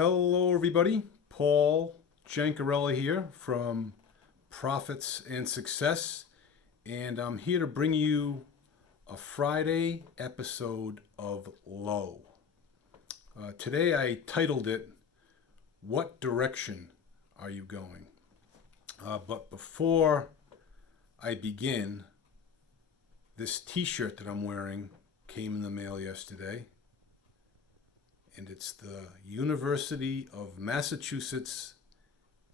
Hello, everybody. Paul Jancarella here from Profits and Success, and I'm here to bring you a Friday episode of Low. Today I titled it, What Direction Are You Going? But before I begin, this t-shirt that I'm wearing came in the mail yesterday. And it's the University of Massachusetts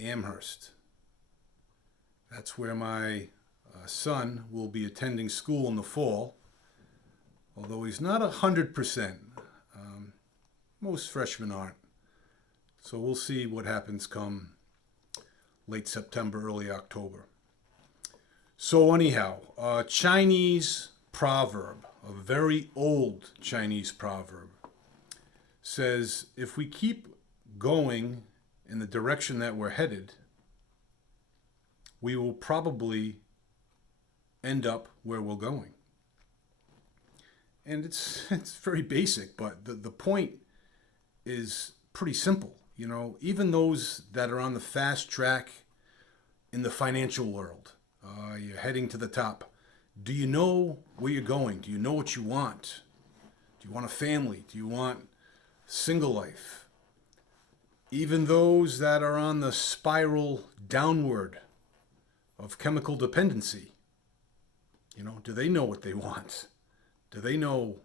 Amherst. That's where my son will be attending school in the fall, although he's not 100%. Most freshmen aren't. So we'll see what happens come late September, early October. So anyhow, a Chinese proverb, a very old Chinese proverb, says if we keep going in the direction that we're headed, we will probably end up where we're going. And it's very basic, but the point is pretty simple. You know, even those that are on the fast track in the financial world, you're heading to the top. Do you know where you're going? Do you know what you want? Do you want a family? Do you want single life? Even those that are on the spiral downward of chemical dependency, do they know what they want? Do they know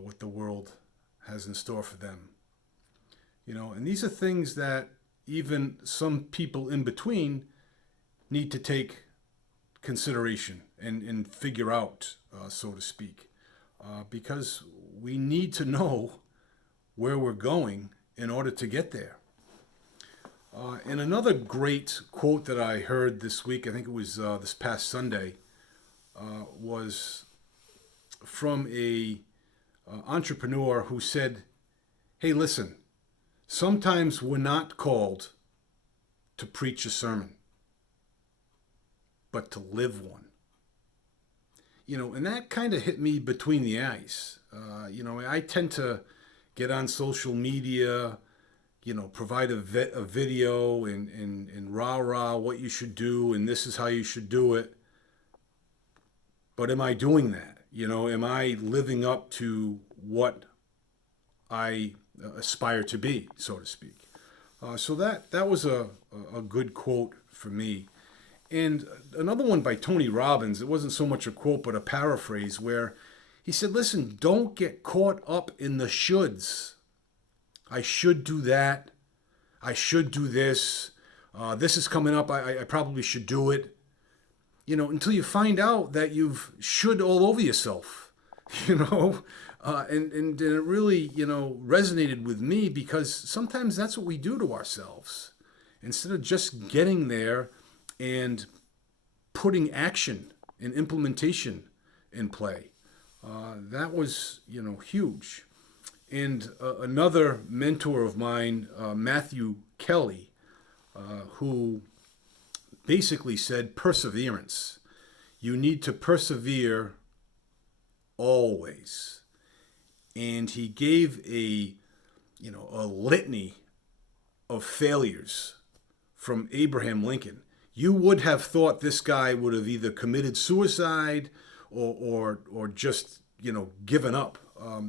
what the world has in store for them? And these are things that even some people in between need to take consideration and figure out, so to speak, because we need to know where we're going in order to get there. And another great quote that I heard this week, I think it was this past Sunday, was from a entrepreneur who said, hey, listen, sometimes we're not called to preach a sermon, but to live one. And that kind of hit me between the eyes. I tend to get on social media, provide a video and rah-rah what you should do and this is how you should do it. But am I doing that? Am I living up to what I aspire to be, so to speak? So that was a good quote for me. And another one by Tony Robbins, it wasn't so much a quote but a paraphrase, where he said, listen, don't get caught up in the shoulds. I should do that. I should do this. This is coming up. I probably should do it. Until you find out that you've should all over yourself, and it really, resonated with me because sometimes that's what we do to ourselves. Instead of just getting there and putting action and implementation in play. That was, huge. And another mentor of mine, Matthew Kelly, who basically said perseverance. You need to persevere always. And he gave a litany of failures from Abraham Lincoln. You would have thought this guy would have either committed suicide or just, given up.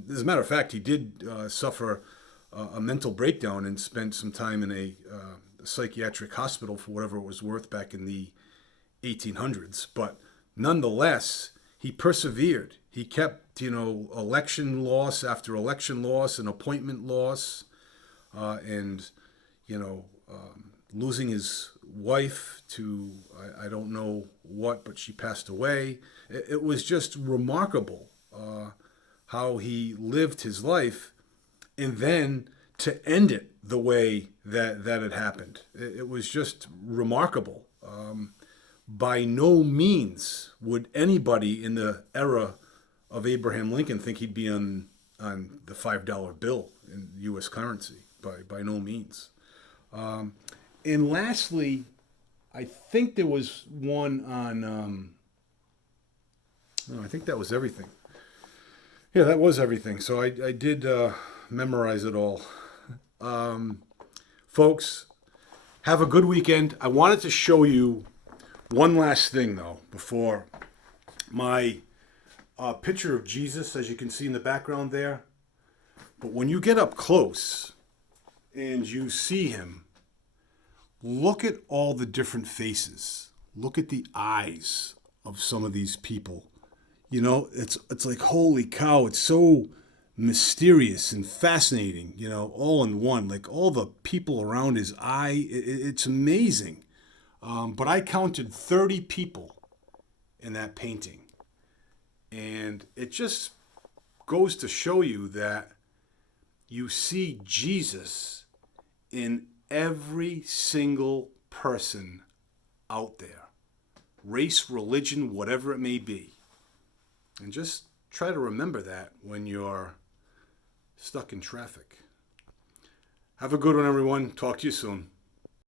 As a matter of fact, he did suffer a mental breakdown and spent some time in a psychiatric hospital for whatever it was worth back in the 1800s. But nonetheless, he persevered. He kept, election loss after election loss and appointment loss, and losing his wife to, I don't know what, but she passed away. It was just remarkable how he lived his life, and then to end it the way that it happened. It was just remarkable. By no means would anybody in the era of Abraham Lincoln think he'd be on the $5 bill in U.S. currency. By no means. And lastly, I think there was one on, no, I think that was everything. Yeah, that was everything. So I did memorize it all. Folks, have a good weekend. I wanted to show you one last thing, though, before my picture of Jesus, as you can see in the background there. But when you get up close and you see him, look at all the different faces. Look at the eyes of some of these people. You know, it's like, holy cow, it's so mysterious and fascinating, you know, all in one. Like all the people around his eye, it's amazing. But I counted 30 people in that painting. And it just goes to show you that you see Jesus in every single person out there. Race, religion, whatever it may be. And just try to remember that when you're stuck in traffic. Have a good one, everyone. Talk to you soon.